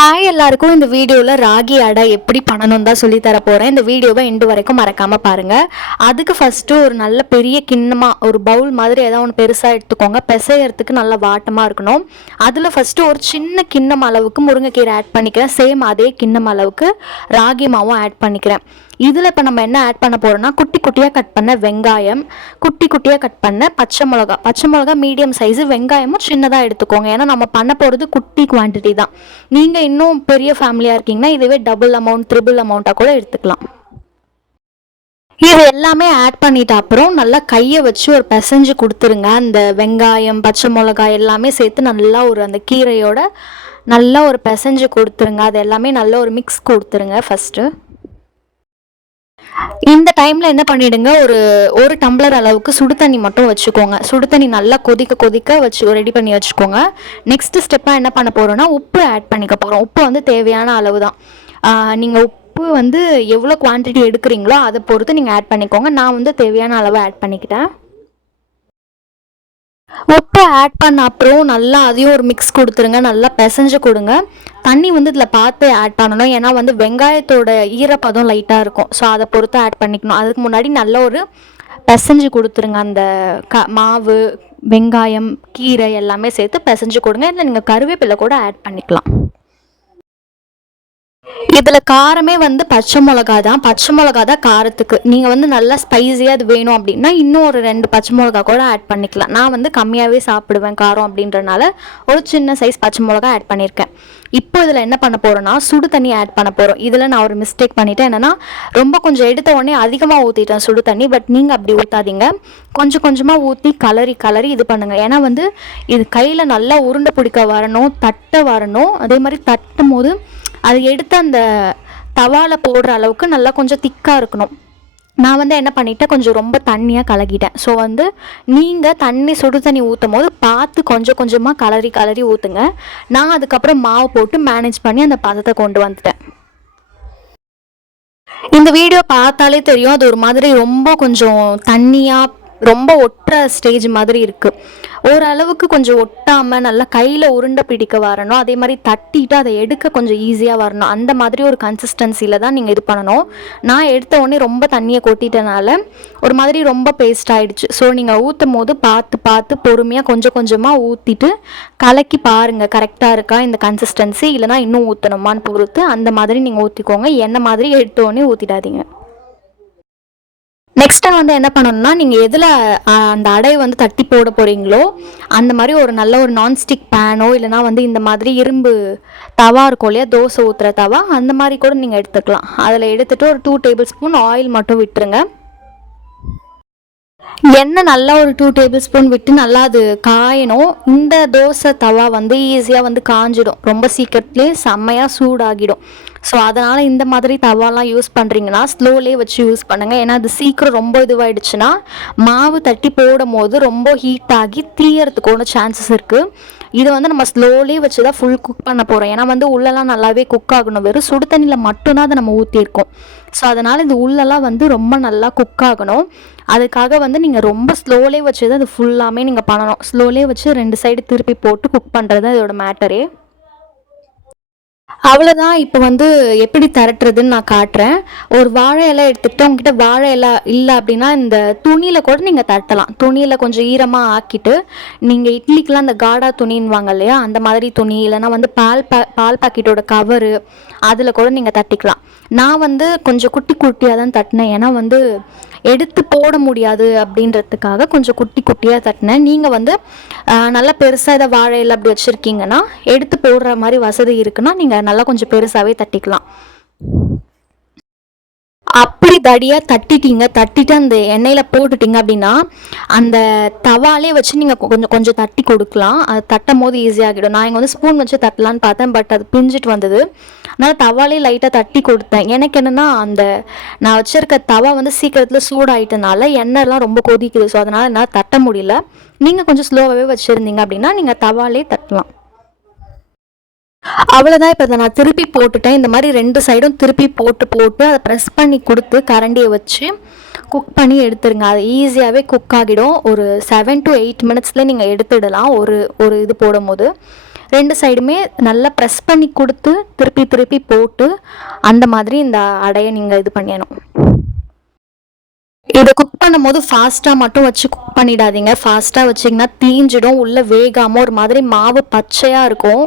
Hi எல்லாருக்கும். இந்த வீடியோவில் ராகி அடை எப்படி பண்ணணும் தான் சொல்லி தர போகிறேன். இந்த வீடியோவை எண்டு வரைக்கும் மறக்காமல் பாருங்கள். அதுக்கு ஃபஸ்ட்டு ஒரு நல்ல பெரிய கிண்ணமாக ஒரு பவுல் மாதிரி ஏதாவது ஒன்று பெருசாக எடுத்துக்கோங்க. பிசையறதுக்கு நல்லா வாட்டமாக இருக்கணும். அதில் ஃபஸ்ட்டு ஒரு சின்ன கிண்ணம் அளவுக்கு முருங்கைக்கீரை ஆட் பண்ணிக்கிறேன். சேம் அதே கிண்ணம் அளவுக்கு ராகி மாவும் ஆட் பண்ணிக்கிறேன். இதில் இப்போ நம்ம என்ன ஆட் பண்ண போகிறோம்னா, குட்டி குட்டியாக கட் பண்ண வெங்காயம், குட்டி குட்டியாக கட் பண்ண பச்சை மிளகா மீடியம் சைஸு, வெங்காயமும் சின்னதாக எடுத்துக்கோங்க. ஏன்னா நம்ம பண்ண போகிறது குட்டி குவான்டிட்டி தான். நீங்கள் இன்னும் பெரிய ஃபேமிலியாக இருக்கீங்கன்னா இதுவே டபுள் அமௌண்ட் ட்ரிபிள் அமௌண்ட்டாக கூட எடுத்துக்கலாம். இது எல்லாமே ஆட் பண்ணிட்ட அப்புறம் நல்லா கையை வச்சு ஒரு பிசைஞ்சு கொடுத்துருங்க. அந்த வெங்காயம் பச்சை மிளகாய் எல்லாமே சேர்த்து நல்லா ஒரு அந்த கீரையோட நல்லா ஒரு பிசைஞ்சு கொடுத்துருங்க. அது எல்லாமே நல்ல ஒரு மிக்ஸ் கொடுத்துருங்க. ஃபஸ்ட்டு இந்த டைமில் என்ன பண்ணிவிடுங்க, ஒரு டம்ளர் அளவுக்கு சுடு தண்ணி மட்டும் வச்சுக்கோங்க. சுடு தண்ணி நல்லா கொதிக்க வச்சு ரெடி பண்ணி வச்சுக்கோங்க. நெக்ஸ்ட்டு ஸ்டெப்பாக என்ன பண்ண போகிறோன்னா, உப்பு ஆட் பண்ணிக்க போகிறோம். உப்பு வந்து தேவையான அளவு தான். நீங்கள் உப்பு வந்து எவ்வளோ குவான்டிட்டி எடுக்கிறீங்களோ அதை பொறுத்து நீங்கள் ஆட் பண்ணிக்கோங்க. நான் வந்து தேவையான அளவு ஆட் பண்ணிக்கிட்டேன். உப்பை ஆட் பண்ண அப்புறம் நல்லா அதையும் ஒரு மிக்ஸ் கொடுத்துருங்க. நல்லா பிசைஞ்சு கொடுங்க. தண்ணி வந்து இதில் பார்த்து ஆட் பண்ணணும். ஏன்னா வந்து வெங்காயத்தோட ஈரப்பதம் லைட்டாக இருக்கும். ஸோ அதை பொறுத்து ஆட் பண்ணிக்கணும். அதுக்கு முன்னாடி நல்ல ஒரு பிசைஞ்சு கொடுத்துருங்க. அந்த மாவு வெங்காயம் கீரை எல்லாமே சேர்த்து பிசைஞ்சு கொடுங்க. இல்லை நீங்கள் கருவேப்பிலை கூட ஆட் பண்ணிக்கலாம். இதில் காரமே வந்து பச்சை மிளகா தான் காரத்துக்கு. நீங்கள் வந்து நல்லா ஸ்பைஸியாக அது வேணும் அப்படின்னா இன்னும் ஒரு 2 பச்சை மிளகா கூட ஆட் பண்ணிக்கலாம். நான் வந்து கம்மியாகவே சாப்பிடுவேன் காரம் அப்படின்றனால ஒரு சின்ன சைஸ் பச்சை மிளகா ஆட் பண்ணியிருக்கேன். இப்போ இதில் என்ன பண்ண போகிறோன்னா, சுடு தண்ணி ஆட் பண்ண போகிறோம். இதில் நான் ஒரு மிஸ்டேக் பண்ணிவிட்டேன். என்னென்னா, ரொம்ப எடுத்த உடனே அதிகமாக ஊற்றிட்டேன் சுடு தண்ணி. பட் நீங்கள் அப்படி ஊற்றாதீங்க. கொஞ்சமாக ஊற்றி கலரி இது பண்ணுங்கள். ஏன்னா வந்து இது கையில் நல்லா உருண்டை பிடிக்க வரணும், தட்ட வரணும். அதே மாதிரி தட்டும் போது அது எடுத்து அந்த தவாவில் போடுற அளவுக்கு நல்லா கொஞ்சம் திக்காக இருக்கணும். நான் வந்து என்ன பண்ணிட்டேன், கொஞ்சம் ரொம்ப தண்ணியாக கலக்கிட்டேன். ஸோ வந்து நீங்கள் சுடு தண்ணி ஊற்றும் போது பார்த்து கொஞ்சமாக கலரி ஊற்றுங்க. நான் அதுக்கப்புறம் மாவு போட்டு மேனேஜ் பண்ணி அந்த பதத்தை கொண்டு வந்துட்டேன். இந்த வீடியோ பார்த்தாலே தெரியும், அது ஒரு மாதிரி ரொம்ப கொஞ்சம் தண்ணியாக ரொம்ப ஒட்டுற ஸ்டேஜ் மாதிரி இருக்குது. ஓரளவுக்கு கொஞ்சம் ஒட்டாமல் நல்லா கையில் உருண்டை பிடிக்க வரணும். அதே மாதிரி தட்டிட்டு அதை எடுக்க கொஞ்சம் ஈஸியாக வரணும். அந்த மாதிரி ஒரு கன்சிஸ்டன்சியில் தான் நீங்கள் இது பண்ணணும். நான் எடுத்த உடனே ரொம்ப தண்ணியை கொட்டிட்டனால ஒரு மாதிரி ரொம்ப பேஸ்ட் ஆகிடுச்சு. ஸோ நீங்கள் ஊற்றும் போது பார்த்து பொறுமையாக கொஞ்சமாக ஊற்றிட்டு கலக்கி பாருங்கள் கரெக்டாக இருக்கா இந்த கன்சிஸ்டன்சி, இல்லைனா இன்னும் ஊற்றணுமான்னு பொறுத்து அந்த மாதிரி நீங்கள் ஊற்றிக்கோங்க. என்ன மாதிரி எடுத்த உடனே ஊற்றிடாதீங்க. நெக்ஸ்ட்டு வந்து என்ன பண்ணணும்னா, நீங்கள் எதில் அந்த அடையை வந்து தட்டி போட போகிறீங்களோ அந்த மாதிரி ஒரு நல்ல ஒரு நான்ஸ்டிக் பேனோ இல்லைனா வந்து இந்த மாதிரி இரும்பு தவா இருக்கும் இல்லையா, தோசை ஊற்றுற தவா, அந்த மாதிரி கூட நீங்கள் எடுத்துக்கலாம். அதில் எடுத்துகிட்டு ஒரு 2 டேபிள் ஸ்பூன் ஆயில் மட்டும் விட்டுருங்க. எண்ணெய் நல்லா ஒரு 2 டேபிள் ஸ்பூன் விட்டு நல்லா அது காயணும். இந்த தோசை தவா வந்து ஈஸியாக வந்து காஞ்சிடும். ரொம்ப சீக்கிரத்துலேயே செம்மையாக சூடாகிடும். ஸோ அதனால் இந்த மாதிரி தவாலாம் யூஸ் பண்ணுறீங்கன்னா ஸ்லோலே வச்சு யூஸ் பண்ணுங்கள். ஏன்னா அது சீக்கிரம் ரொம்ப இதுவாகிடுச்சுன்னா மாவு தட்டி போடும் போது ரொம்ப ஹீட் ஆகி தீயறதுக்கோட சான்சஸ் இருக்குது. இது வந்து நம்ம ஸ்லோலே வச்சு தான் ஃபுல் குக் பண்ண போகிறோம். ஏன்னா வந்து உள்ளெல்லாம் நல்லாவே குக் ஆகணும். வெறும் சுடு தண்ணியில் மட்டும்தான் அதை நம்ம ஊற்றிருக்கோம். ஸோ அதனால் இந்த உள்ளெல்லாம் வந்து ரொம்ப நல்லா குக் ஆகணும். அதுக்காக வந்து நீங்கள் ரொம்ப ஸ்லோலே வச்சு தான் அது ஃபுல்லாமே நீங்கள் பண்ணணும். ஸ்லோலே வச்சு 2 சைடு திருப்பி போட்டு குக் பண்ணுறது தான் இதோட மேட்டரே. அவ்வளோதான். இப்போ வந்து எப்படி திரட்டுறதுன்னு நான் காட்டுறேன். ஒரு வாழை இலை எடுத்துக்கிட்டு உங்ககிட்ட வாழை இலை இல்லை அப்படின்னா இந்த துணியில் கூட நீங்கள் தட்டலாம். துணியில் கொஞ்சம் ஈரமாக ஆக்கிட்டு நீங்கள் இட்லிக்கெலாம் அந்த காடா துணின்னுவாங்க இல்லையா, அந்த மாதிரி துணி இல்லைனா வந்து பால் பாக்கெட்டோட கவரு அதில் கூட நீங்கள் தட்டிக்கலாம். நான் வந்து கொஞ்சம் குட்டியாக தான் தட்டினேன். ஏன்னா வந்து எடுத்து போட முடியாது அப்படின்றதுக்காக கொஞ்சம் குட்டியாக தட்டினேன். நீங்கள் வந்து நல்லா பெருசாக இதை வாழையில் அப்படி வச்சுருக்கீங்கன்னா, எடுத்து போடுற மாதிரி வசதி இருக்குன்னா நீங்கள் நல்லா கொஞ்சம் பெருசாகவே தட்டிக்கலாம். அப்படி தடியாக தட்டிட்டு அந்த எண்ணெயில் போட்டுட்டிங்க அப்படின்னா அந்த தவாலே வச்சு நீங்கள் கொஞ்சம் தட்டி கொடுக்கலாம். அது தட்டும் போது ஈஸியாகிடும். நான் இங்கே வந்து ஸ்பூன் வச்சு தட்டலான்னு பார்த்தேன், பட் அது பிஞ்சிட்டு வந்தது. அதனால் தவாலே லைட்டாக தட்டி கொடுத்தேன். எனக்கு என்னென்னா, அந்த நான் வச்சுருக்க தவா வந்து சீக்கிரத்தில் சூடாயிட்டனால எண்ணெய்லாம் ரொம்ப கொதிக்குது. ஸோ அதனால் என்னால் தட்ட முடியல. நீங்கள் கொஞ்சம் ஸ்லோவாகவே வச்சுருந்தீங்க அப்படின்னா நீங்கள் தவாலே தட்டலாம். அவ்வளோதான். இப்போ நான் திருப்பி போட்டுட்டேன். இந்த மாதிரி 2 சைடும் திருப்பி போட்டு அதை ப்ரெஸ் பண்ணி கொடுத்து கரண்டியை வச்சு குக் பண்ணி எடுத்துருங்க. அது ஈஸியாகவே குக் ஆகிடும். ஒரு 7 to 8 மினிட்ஸ்லேயே நீங்கள் எடுத்துடலாம். ஒரு இது போடும் போது 2 சைடுமே நல்லா ப்ரெஸ் பண்ணி கொடுத்து திருப்பி திருப்பி போட்டு அந்த மாதிரி இந்த அடையை நீங்கள் இது பண்ணிடணும். இதை குக் பண்ணும்போது ஃபாஸ்ட்டாக மட்டும் வச்சு குக் பண்ணிடாதீங்க. ஃபாஸ்ட்டாக வச்சிங்கன்னா தீஞ்சிடும், உள்ளே வேகாமல் ஒரு மாதிரி மாவு பச்சையாக இருக்கும்.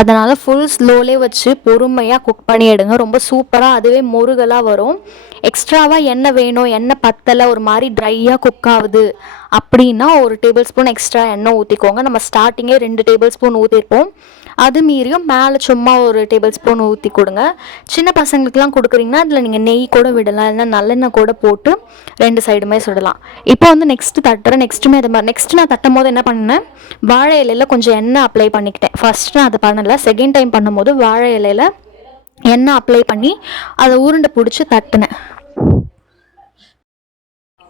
அதனால் ஃபுல் ஸ்லோலே வச்சு பொறுமையாக குக் பண்ணி எடுங்க. ரொம்ப சூப்பராக அதுவே முருகலாக வரும். எக்ஸ்ட்ராவாக எண்ணெய் வேணும், எண்ணெய் பத்தலை, ஒரு மாதிரி ட்ரையாக குக் ஆகுது அப்படின்னா ஒரு டேபிள் ஸ்பூன் எக்ஸ்ட்ரா எண்ணெய் ஊற்றிக்கோங்க. நம்ம ஸ்டார்டிங்கே 2 டேபிள் ஸ்பூன் ஊற்றிருப்போம். அது மீறியும் மேலே சும்மா ஒரு டேபிள் ஸ்பூன் ஊற்றி கொடுங்க. சின்ன பசங்களுக்குலாம் கொடுக்குறீங்கன்னா அதில் நீங்கள் நெய் கூட விடலாம், இல்லைன்னா நல்லெண்ணெய் கூட போட்டு 2 சைடுமே சுடலாம். இப்போ வந்து நெக்ஸ்ட்டு தட்டுறேன். நெக்ஸ்ட்டுமே அது மாதிரி நெக்ஸ்ட் நான் தட்டும் போது என்ன பண்ணேன், வாழை இலையில் கொஞ்சம் எண்ணெய் அப்ளை பண்ணிக்கிட்டேன். ஃபஸ்ட்டு நான் அதை பண்ணலை, செகண்ட் டைம் பண்ணும்போது வாழை இலையில் எண்ணெய் அப்ளை பண்ணி அதை உருண்டை பிடிச்சி தட்டினேன்.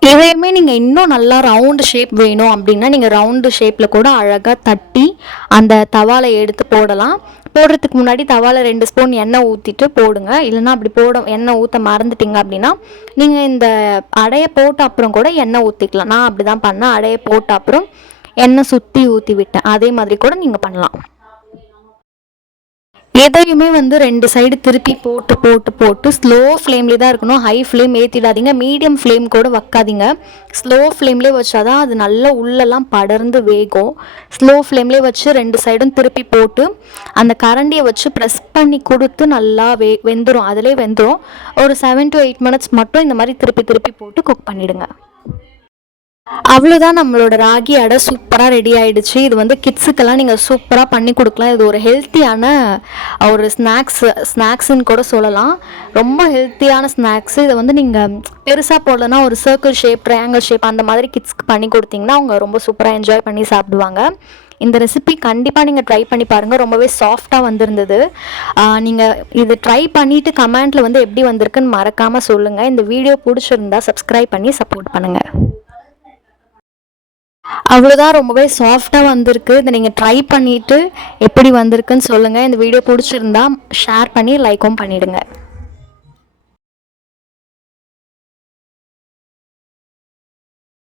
இதையுமே நீங்கள் இன்னும் நல்லா ரவுண்டு ஷேப் வேணும் அப்படின்னா நீங்கள் ரவுண்டு ஷேப்பில் கூட அழகாக தட்டி அந்த தவாலை எடுத்து போடலாம். போடுறதுக்கு முன்னாடி தவாலை 2 ஸ்பூன் எண்ணெய் ஊற்றிட்டு போடுங்க. இல்லைனா அப்படி எண்ணெய் ஊற்ற மறந்துட்டிங்க அப்படின்னா நீங்கள் இந்த அடையை போட்ட அப்புறம் கூட எண்ணெய் ஊற்றிக்கலாம். நான் அப்படி தான் பண்ணேன், அடையை போட்ட அப்புறம் எண்ணெய் சுற்றி ஊற்றி விட்டேன். அதே மாதிரி கூட நீங்கள் பண்ணலாம். எதையுமே வந்து 2 சைடு திருப்பி போட்டு போட்டு போட்டு ஸ்லோ ஃப்ளேம்லேயே தான் இருக்கணும். ஹை ஃப்ளேம் ஏற்றிடாதீங்க, மீடியம் ஃப்ளேம் கூட வைக்காதீங்க. ஸ்லோ ஃப்ளேம்லேயே வச்சாதான் அது நல்லா உள்ளெல்லாம் படர்ந்து வேகும். ஸ்லோ ஃப்ளேம்லேயே வச்சு 2 சைடும் திருப்பி போட்டு அந்த கரண்டியை வச்சு ப்ரெஸ் பண்ணி கொடுத்து நல்லா வெந்துடும். அதிலே வெந்துடும். ஒரு 7 to 8 minutes மட்டும் இந்த மாதிரி திருப்பி திருப்பி போட்டு குக் பண்ணிவிடுங்க. அவ்வளோதான், நம்மளோட ராகி அடை சூப்பராக ரெடி ஆகிடுச்சு. இது வந்து கிட்ஸுக்கெல்லாம் நீங்கள் சூப்பராக பண்ணி கொடுக்கலாம். இது ஒரு ஹெல்த்தியான ஒரு ஸ்நாக்ஸுன்னு கூட சொல்லலாம். ரொம்ப ஹெல்த்தியான ஸ்நாக்ஸு. இதை வந்து நீங்கள் பெருசாக போடலன்னா ஒரு சர்க்கிள் ஷேப், ட்ரையாங்கிள் ஷேப் அந்த மாதிரி கிட்ஸ்க்கு பண்ணி கொடுத்தீங்கன்னா அவங்க ரொம்ப சூப்பராக என்ஜாய் பண்ணி சாப்பிடுவாங்க. இந்த ரெசிபி கண்டிப்பாக நீங்கள் ட்ரை பண்ணி பாருங்கள். ரொம்பவே சாஃப்டாக வந்திருந்தது. நீங்கள் இது ட்ரை பண்ணிவிட்டு கமெண்ட்டில் வந்து எப்படி வந்திருக்குன்னு மறக்காமல் சொல்லுங்கள். இந்த வீடியோ பிடிச்சிருந்தா சப்ஸ்கிரைப் பண்ணி சப்போர்ட் பண்ணுங்கள். அவ்வளோதான், ரொம்பவே சாஃப்டாக வந்திருக்கு. இதை நீங்கள் ட்ரை பண்ணிவிட்டு எப்படி வந்திருக்குன்னு சொல்லுங்கள். இந்த வீடியோ பிடிச்சிருந்தா ஷேர் பண்ணி லைக்கும் பண்ணிவிடுங்க.